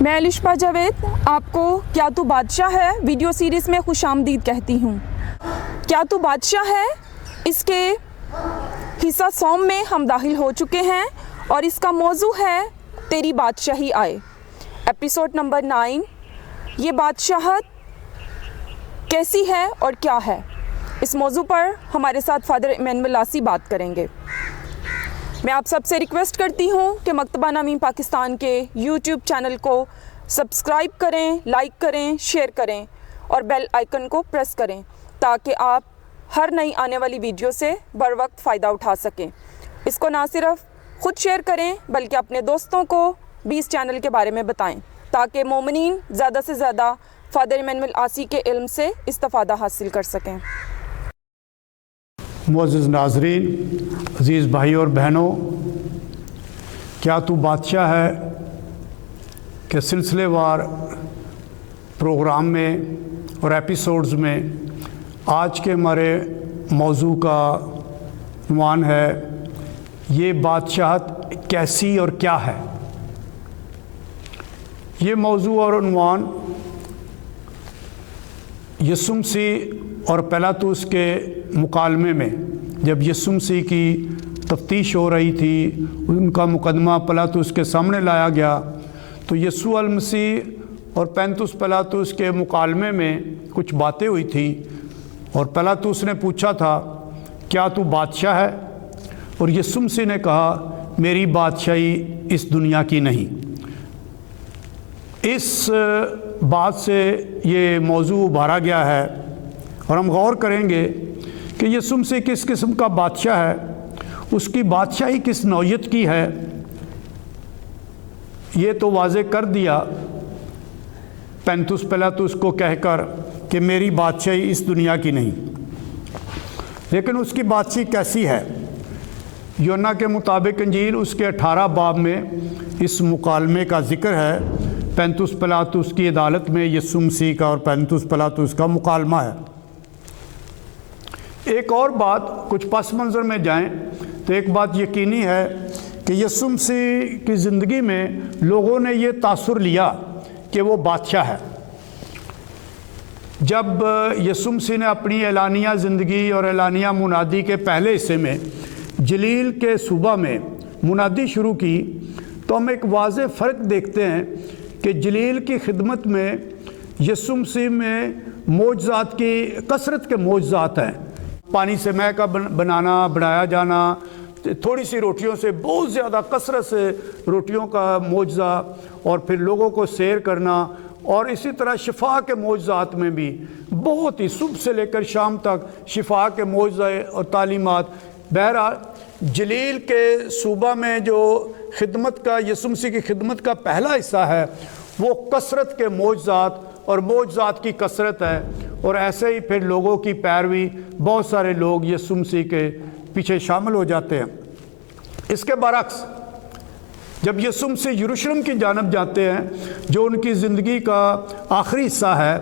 میں الشبہ جاوید آپ کو کیا تو بادشاہ ہے ویڈیو سیریز میں خوش آمدید کہتی ہوں۔ کیا تو بادشاہ ہے اس کے حصہ سوم میں ہم داخل ہو چکے ہیں اور اس کا موضوع ہے تیری بادشاہی آئے، ایپیسوڈ نمبر 9۔ یہ بادشاہت کیسی ہے اور کیا ہے، اس موضوع پر ہمارے ساتھ فادر ایمینول آسی بات کریں گے۔ میں آپ سب سے ریکویسٹ کرتی ہوں کہ مکتبہ نامین پاکستان کے یوٹیوب چینل کو سبسکرائب کریں، لائک کریں، شیئر کریں اور بیل آئیکن کو پریس کریں تاکہ آپ ہر نئی آنے والی ویڈیو سے بر وقت فائدہ اٹھا سکیں۔ اس کو نہ صرف خود شیئر کریں بلکہ اپنے دوستوں کو بھی اس چینل کے بارے میں بتائیں تاکہ مومنین زیادہ سے زیادہ فادر ایمینول آسی کے علم سے استفادہ حاصل کر سکیں۔ معزز ناظرین، عزیز بھائی اور بہنوں، کیا تو بادشاہ ہے کہ سلسلے وار پروگرام میں اور ایپیسوڈز میں آج کے ہمارے موضوع کا عنوان ہے یہ بادشاہت کیسی اور کیا ہے۔ یہ موضوع اور عنوان یسوع مسیح اور پیلاطس کے مکالمے میں جب یسوع مسیح کی تفتیش ہو رہی تھی، ان کا مقدمہ پیلاطس کے سامنے لایا گیا، تو یسوع المسیح اور پینتس پیلاطس کے مکالمے میں کچھ باتیں ہوئی تھی اور پیلاطس نے پوچھا تھا کیا تو بادشاہ ہے، اور یسوع مسیح نے کہا میری بادشاہی اس دنیا کی نہیں۔ اس بات سے یہ موضوع ابھارا گیا ہے اور ہم غور کریں گے کہ یسوع مسیح کس قسم کا بادشاہ ہے، اس کی بادشاہی کس نوعیت کی ہے۔ یہ تو واضح کر دیا پینتس پیلاطس کو کہہ کر کہ میری بادشاہی اس دنیا کی نہیں، لیکن اس کی بادشاہی کیسی ہے۔ یوحنا کے مطابق انجیل اس کے 18 باب میں اس مکالمے کا ذکر ہے۔ پینتس پیلاطس کی عدالت میں یسوع مسیح کا اور پینتس پیلاطس کا مکالمہ ہے۔ ایک اور بات، کچھ پس منظر میں جائیں تو ایک بات یقینی ہے کہ یسوع مسیح کی زندگی میں لوگوں نے یہ تاثر لیا کہ وہ بادشاہ ہے۔ جب یسوع مسیح نے اپنی اعلانیہ زندگی اور اعلانیہ منادی کے پہلے حصے میں جلیل کے صوبہ میں منادی شروع کی تو ہم ایک واضح فرق دیکھتے ہیں کہ جلیل کی خدمت میں یسوع مسیح میں معجزات کی کثرت کے معجزات ہیں۔ پانی سے مے کا بنایا جانا، تھوڑی سی روٹیوں سے بہت زیادہ کثرت سے روٹیوں کا معجزہ، اور پھر لوگوں کو سیر کرنا، اور اسی طرح شفا کے معجزات میں بھی بہت ہی صبح سے لے کر شام تک شفا کے معجزے اور تعلیمات۔ بہرحال جلیل کے صوبہ میں جو خدمت کا یسوع مسیح کی خدمت کا پہلا حصہ ہے وہ کثرت کے معجزات اور معجزات کی کثرت ہے، اور ایسے ہی پھر لوگوں کی پیروی، بہت سارے لوگ یسوع مسیح کے پیچھے شامل ہو جاتے ہیں۔ اس کے برعکس جب یسوع مسیح یروشلم کی جانب جاتے ہیں جو ان کی زندگی کا آخری حصہ ہے،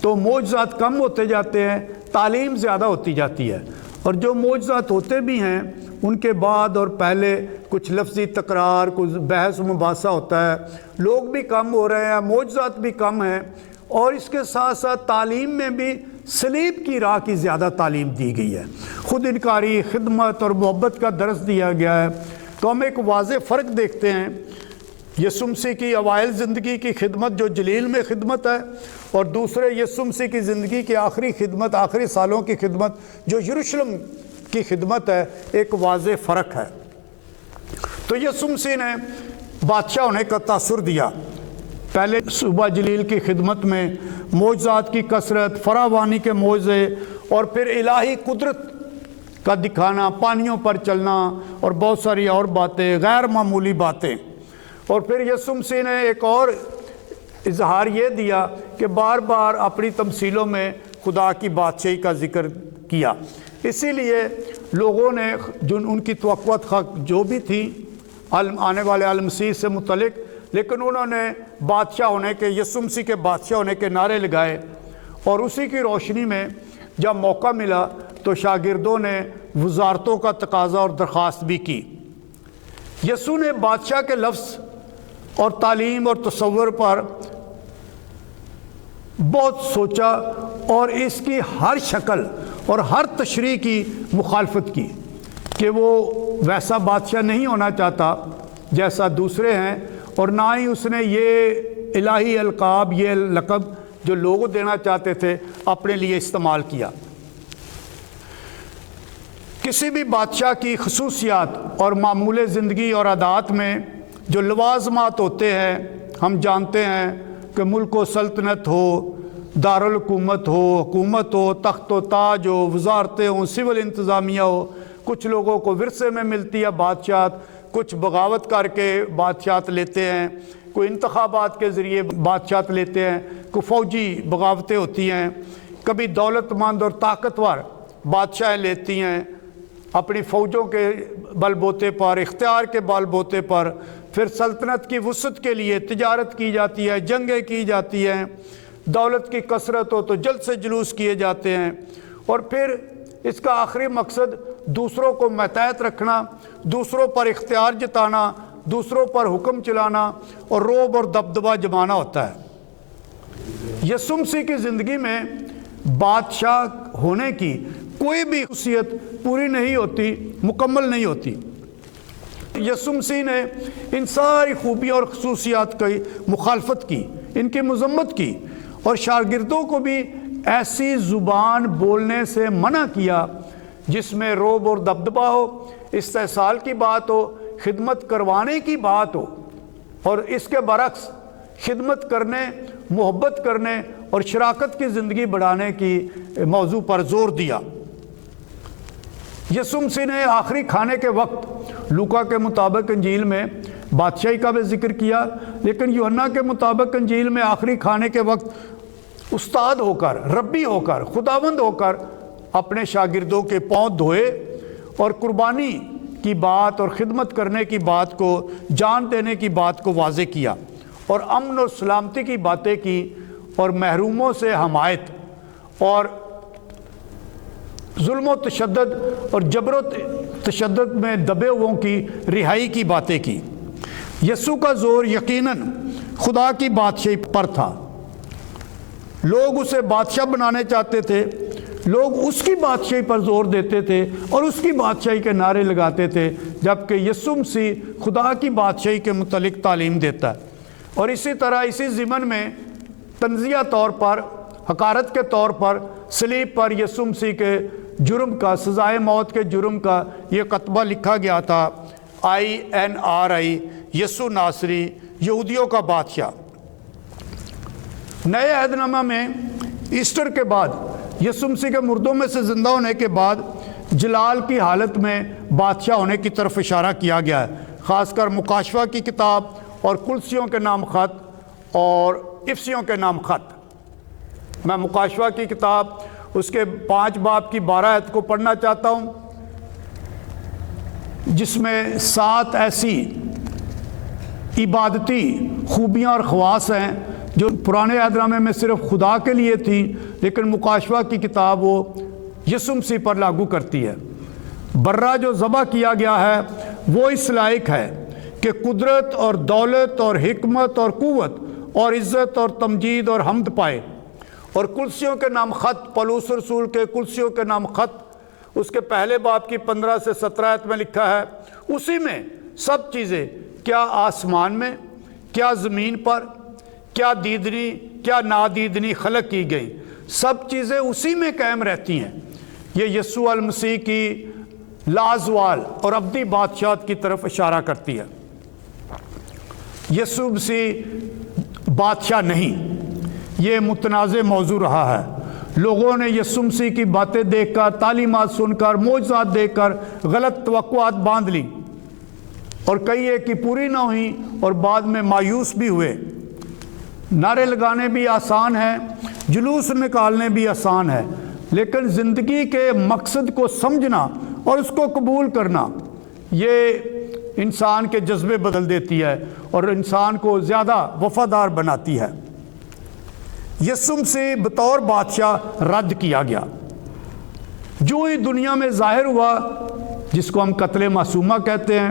تو معجزات کم ہوتے جاتے ہیں، تعلیم زیادہ ہوتی جاتی ہے، اور جو معجزات ہوتے بھی ہیں ان کے بعد اور پہلے کچھ لفظی تکرار، کچھ بحث و مباحثہ ہوتا ہے، لوگ بھی کم ہو رہے ہیں، معجزات بھی کم ہیں، اور اس کے ساتھ ساتھ تعلیم میں بھی صلیب کی راہ کی زیادہ تعلیم دی گئی ہے، خود انکاری، خدمت اور محبت کا درس دیا گیا ہے۔ تو ہم ایک واضح فرق دیکھتے ہیں یسوع مسیح کی اوائل زندگی کی خدمت جو جلیل میں خدمت ہے، اور دوسرے یسوع مسیح کی زندگی کی آخری خدمت، آخری سالوں کی خدمت جو یروشلم کی خدمت ہے، ایک واضح فرق ہے۔ تو یسوع مسیح نے بادشاہ ہونے کا تاثر دیا۔ پہلے صوبہ جلیل کی خدمت میں معجزات کی کثرت، فراوانی کے معجزے، اور پھر الہی قدرت کا دکھانا، پانیوں پر چلنا، اور بہت ساری اور باتیں، غیر معمولی باتیں۔ اور پھر یسوع مسیح نے ایک اور اظہار یہ دیا کہ بار بار اپنی تمثیلوں میں خدا کی بادشاہی کا ذکر کیا۔ اسی لیے لوگوں نے جن ان کی توقعات جو بھی تھی آنے والے المسیح سے متعلق، لیکن انہوں نے بادشاہ ہونے کے، یسوع مسیح کے بادشاہ ہونے کے نعرے لگائے، اور اسی کی روشنی میں جب موقع ملا تو شاگردوں نے وزارتوں کا تقاضا اور درخواست بھی کی۔ یسوع نے بادشاہ کے لفظ اور تعلیم اور تصور پر بہت سوچا اور اس کی ہر شکل اور ہر تشریح کی مخالفت کی کہ وہ ویسا بادشاہ نہیں ہونا چاہتا جیسا دوسرے ہیں، اور نہ ہی اس نے یہ الہی القاب، یہ لقب جو لوگ دینا چاہتے تھے اپنے لیے استعمال کیا۔ کسی بھی بادشاہ کی خصوصیات اور معمول زندگی اور عادات میں جو لوازمات ہوتے ہیں، ہم جانتے ہیں کہ ملک و سلطنت ہو، دارالحکومت ہو، حکومت ہو، تخت و تاج ہو، وزارتیں ہوں، سول انتظامیہ ہو، کچھ لوگوں کو ورثے میں ملتی ہے بادشاہت، کچھ بغاوت کر کے بادشاہت لیتے ہیں، کوئی انتخابات کے ذریعے بادشاہت لیتے ہیں، کوئی فوجی بغاوتیں ہوتی ہیں، کبھی دولت مند اور طاقتور بادشاہیں لیتی ہیں اپنی فوجوں کے بل بوتے پر، اختیار کے بل بوتے پر، پھر سلطنت کی وسعت کے لیے تجارت کی جاتی ہے، جنگیں کی جاتی ہیں، دولت کی کثرت ہو تو جلد سے جلوس کیے جاتے ہیں، اور پھر اس کا آخری مقصد دوسروں کو ماتحت رکھنا، دوسروں پر اختیار جتانا، دوسروں پر حکم چلانا اور رعب اور دبدبہ جمانا ہوتا ہے۔ یسوع مسیح کی زندگی میں بادشاہ ہونے کی کوئی بھی خصوصیت پوری نہیں ہوتی، مکمل نہیں ہوتی۔ یسوع مسیح نے ان ساری خوبیوں اور خصوصیات کی مخالفت کی، ان کی مذمت کی، اور شاگردوں کو بھی ایسی زبان بولنے سے منع کیا جس میں رعب اور دبدبہ ہو، استحصال کی بات ہو، خدمت کروانے کی بات ہو، اور اس کے برعکس خدمت کرنے، محبت کرنے اور شراکت کی زندگی بڑھانے کی موضوع پر زور دیا۔ یسوع مسیح نے آخری کھانے کے وقت لوکا کے مطابق انجیل میں بادشاہی کا بھی ذکر کیا، لیکن یوحنا کے مطابق انجیل میں آخری کھانے کے وقت استاد ہو کر، ربی ہو کر، خداوند ہو کر اپنے شاگردوں کے پاؤں دھوئے اور قربانی کی بات اور خدمت کرنے کی بات کو، جان دینے کی بات کو واضح کیا، اور امن و سلامتی کی باتیں کی، اور محروموں سے حمایت اور ظلم و تشدد اور جبر و تشدد میں دبے ہوئوں کی رہائی کی باتیں کی۔ یسوع کا زور یقیناً خدا کی بادشاہی پر تھا۔ لوگ اسے بادشاہ بنانے چاہتے تھے، لوگ اس کی بادشاہی پر زور دیتے تھے اور اس کی بادشاہی کے نعرے لگاتے تھے، جبکہ یسوع مسیح خدا کی بادشاہی کے متعلق تعلیم دیتا ہے۔ اور اسی طرح اسی ضمن میں تنزیہ طور پر، حقارت کے طور پر صلیب پر یسوع مسیح کے جرم کا، سزائے موت کے جرم کا یہ کتبہ لکھا گیا تھا، INRI، یسوع ناصری، یہودیوں کا بادشاہ۔ نئے عہد نامہ میں ایسٹر کے بعد، یسوع مسیح کے مردوں میں سے زندہ ہونے کے بعد جلال کی حالت میں بادشاہ ہونے کی طرف اشارہ کیا گیا ہے، خاص کر مکاشفہ کی کتاب اور کلسیوں کے نام خط اور افسیوں کے نام خط۔ میں مکاشفہ کی کتاب اس کے 5 باب کی 12 آیت کو پڑھنا چاہتا ہوں، جس میں 7 ایسی عبادتی خوبیاں اور خواص ہیں جو پرانے عہد نامے میں صرف خدا کے لیے تھیں، لیکن مکاشفہ کی کتاب وہ یسوع مسیح پر لاگو کرتی ہے۔ برہ جو ذبح کیا گیا ہے وہ اس لائق ہے کہ قدرت اور دولت اور حکمت اور قوت اور عزت اور تمجید اور حمد پائے۔ اور کلسیوں کے نام خط، پولس رسول کے کلسیوں کے نام خط، اس کے پہلے باب کی 15 سے 17 آیت میں لکھا ہے، اسی میں سب چیزیں، کیا آسمان میں، کیا زمین پر، کیا دیدنی کیا نادیدنی خلق کی گئی، سب چیزیں اسی میں قائم رہتی ہیں۔ یہ یسوع المسیح کی لازوال اور ابدی بادشاہت کی طرف اشارہ کرتی ہے۔ یسوع مسیح بادشاہ نہیں، یہ متنازع موضوع رہا ہے۔ لوگوں نے یسوع مسیح کی باتیں دیکھ کر، تعلیمات سن کر، معجزات دیکھ کر غلط توقعات باندھ لی، اور کئی ایک کی پوری نہ ہوئی اور بعد میں مایوس بھی ہوئے۔ نعرے لگانے بھی آسان ہے، جلوس نکالنے بھی آسان ہے، لیکن زندگی کے مقصد کو سمجھنا اور اس کو قبول کرنا، یہ انسان کے جذبے بدل دیتی ہے اور انسان کو زیادہ وفادار بناتی ہے۔ یسوع مسیح بطور بادشاہ رد کیا گیا۔ جو ہی دنیا میں ظاہر ہوا، جس کو ہم قتل معصومہ کہتے ہیں،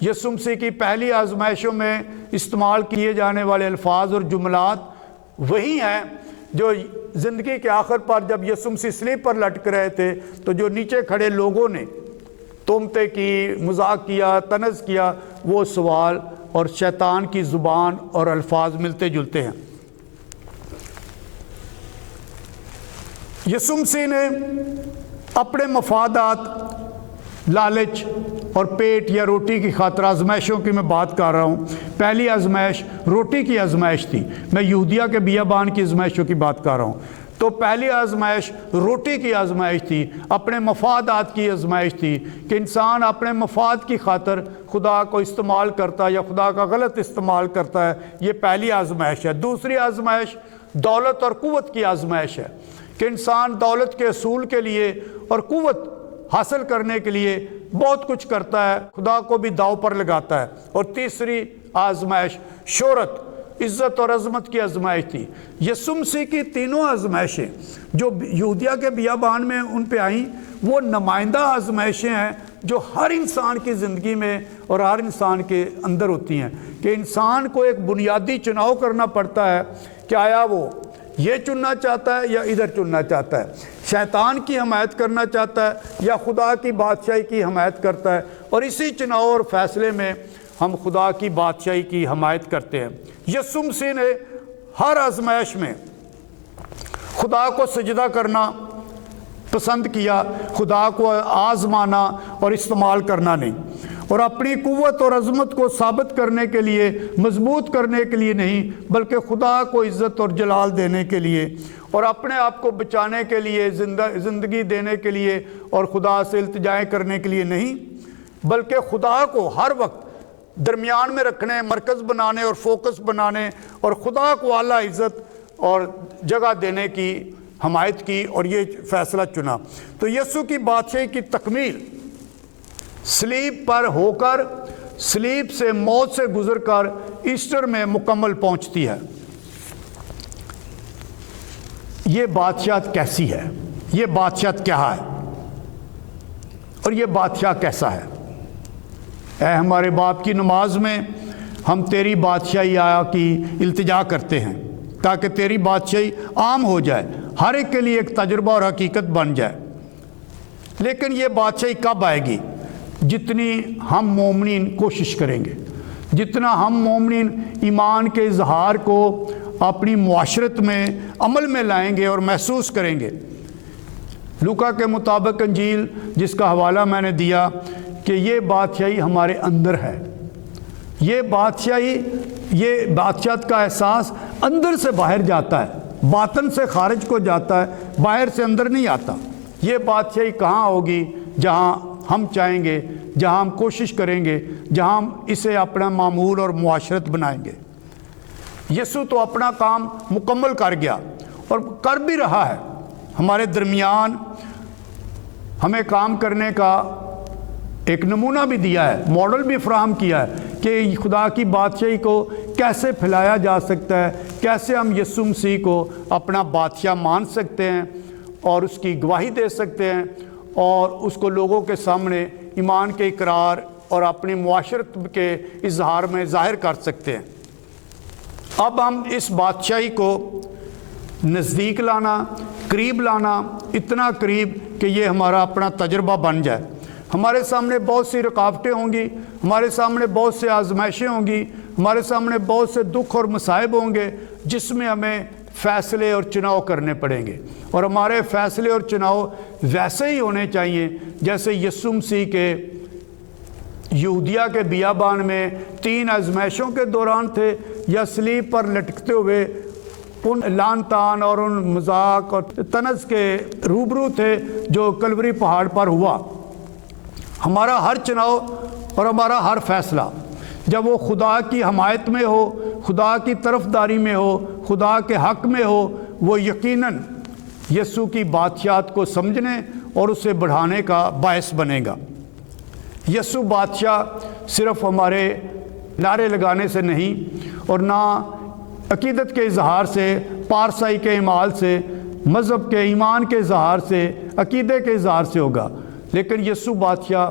یسوع مسیح کی پہلی آزمائشوں میں استعمال کیے جانے والے الفاظ اور جملات وہی ہیں جو زندگی کے آخر پر جب یسوع مسیح صلیب پر لٹک رہے تھے تو جو نیچے کھڑے لوگوں نے تہمتیں کی، مذاق کیا، طنز کیا، وہ سوال اور شیطان کی زبان اور الفاظ ملتے جلتے ہیں۔ یسوع مسیح نے اپنے مفادات، لالچ اور پیٹ یا روٹی کی خاطر آزمائشوں کی میں بات کر رہا ہوں۔ پہلی آزمائش روٹی کی آزمائش تھی، میں یہودیہ کے بیابان کی آزمائشوں کی بات کر رہا ہوں۔ تو پہلی آزمائش روٹی کی آزمائش تھی، اپنے مفادات کی آزمائش تھی کہ انسان اپنے مفاد کی خاطر خدا کو استعمال کرتا ہے یا خدا کا غلط استعمال کرتا ہے، یہ پہلی آزمائش ہے۔ دوسری آزمائش دولت اور قوت کی آزمائش ہے کہ انسان دولت کے حصول کے لیے اور قوت حاصل کرنے کے لیے بہت کچھ کرتا ہے، خدا کو بھی داؤ پر لگاتا ہے۔ اور تیسری آزمائش شہرت، عزت اور عظمت کی آزمائش تھی۔ یسوع مسیح کی تینوں آزمائشیں جو یہودیہ کے بیابان میں ان پہ آئیں، وہ نمائندہ آزمائشیں ہیں جو ہر انسان کی زندگی میں اور ہر انسان کے اندر ہوتی ہیں کہ انسان کو ایک بنیادی چناؤ کرنا پڑتا ہے کہ آیا وہ یہ چننا چاہتا ہے یا ادھر چننا چاہتا ہے، شیطان کی حمایت کرنا چاہتا ہے یا خدا کی بادشاہی کی حمایت کرتا ہے، اور اسی چناؤ اور فیصلے میں ہم خدا کی بادشاہی کی حمایت کرتے ہیں۔ یسوع مسیح نے ہر آزمائش میں خدا کو سجدہ کرنا پسند کیا، خدا کو آزمانا اور استعمال کرنا نہیں، اور اپنی قوت اور عظمت کو ثابت کرنے کے لیے، مضبوط کرنے کے لیے نہیں، بلکہ خدا کو عزت اور جلال دینے کے لیے اور اپنے آپ کو بچانے کے لیے، زندگی دینے کے لیے اور خدا سے التجائیں کرنے کے لیے نہیں، بلکہ خدا کو ہر وقت درمیان میں رکھنے، مرکز بنانے اور فوکس بنانے اور خدا کو اعلیٰ عزت اور جگہ دینے کی حمایت کی، اور یہ فیصلہ چنا۔ تو یسوع کی بادشاہی کی تکمیل صلیب پر ہو کر، صلیب سے موت سے گزر کر ایسٹر میں مکمل پہنچتی ہے۔ یہ بادشاہت کیسی ہے؟ یہ بادشاہت کیا ہے؟ اور یہ بادشاہ کیسا ہے؟ اے ہمارے باپ کی نماز میں ہم تیری بادشاہی آیا کی التجا کرتے ہیں تاکہ تیری بادشاہی عام ہو جائے، ہر ایک کے لیے ایک تجربہ اور حقیقت بن جائے۔ لیکن یہ بادشاہی کب آئے گی؟ جتنی ہم مومنین کوشش کریں گے، جتنا ہم مومنین ایمان کے اظہار کو اپنی معاشرت میں عمل میں لائیں گے اور محسوس کریں گے۔ لوکا کے مطابق انجیل جس کا حوالہ میں نے دیا کہ یہ بادشاہی ہمارے اندر ہے، یہ بادشاہت کا احساس اندر سے باہر جاتا ہے، باطن سے خارج کو جاتا ہے، باہر سے اندر نہیں آتا۔ یہ بادشاہی کہاں ہوگی؟ جہاں ہم چاہیں گے، جہاں ہم کوشش کریں گے، جہاں ہم اسے اپنا معمول اور معاشرت بنائیں گے۔ یسوع تو اپنا کام مکمل کر گیا اور کر بھی رہا ہے، ہمارے درمیان ہمیں کام کرنے کا ایک نمونہ بھی دیا ہے، ماڈل بھی فراہم کیا ہے کہ خدا کی بادشاہی کو کیسے پھیلایا جا سکتا ہے، کیسے ہم یسوع مسیح کو اپنا بادشاہ مان سکتے ہیں اور اس کی گواہی دے سکتے ہیں اور اس کو لوگوں کے سامنے ایمان کے اقرار اور اپنی معاشرت کے اظہار میں ظاہر کر سکتے ہیں۔ اب ہم اس بادشاہی کو نزدیک لانا، قریب لانا، اتنا قریب کہ یہ ہمارا اپنا تجربہ بن جائے۔ ہمارے سامنے بہت سی رکاوٹیں ہوں گی، ہمارے سامنے بہت سے آزمائشیں ہوں گی، ہمارے سامنے بہت سے دکھ اور مصائب ہوں گے جس میں ہمیں فیصلے اور چناؤ کرنے پڑیں گے، اور ہمارے فیصلے اور چناؤ ویسے ہی ہونے چاہیے جیسے یسوع مسیح کے یہودیہ کے بیابان میں 3 آزمائشوں کے دوران تھے، یا صلیب پر لٹکتے ہوئے ان لعن طعن اور ان مذاق اور طنز کے روبرو تھے جو کلوری پہاڑ پر ہوا۔ ہمارا ہر چناؤ اور ہمارا ہر فیصلہ جب وہ خدا کی حمایت میں ہو، خدا کی طرفداری میں ہو، خدا کے حق میں ہو، وہ یقیناً یسوع کی بادشاہت کو سمجھنے اور اسے بڑھانے کا باعث بنے گا۔ یسوع بادشاہ صرف ہمارے نعرے لگانے سے نہیں، اور نہ عقیدت کے اظہار سے، پارسائی کے اعمال سے، مذہب کے ایمان کے اظہار سے، عقیدے کے اظہار سے ہوگا، لیکن یسوع بادشاہ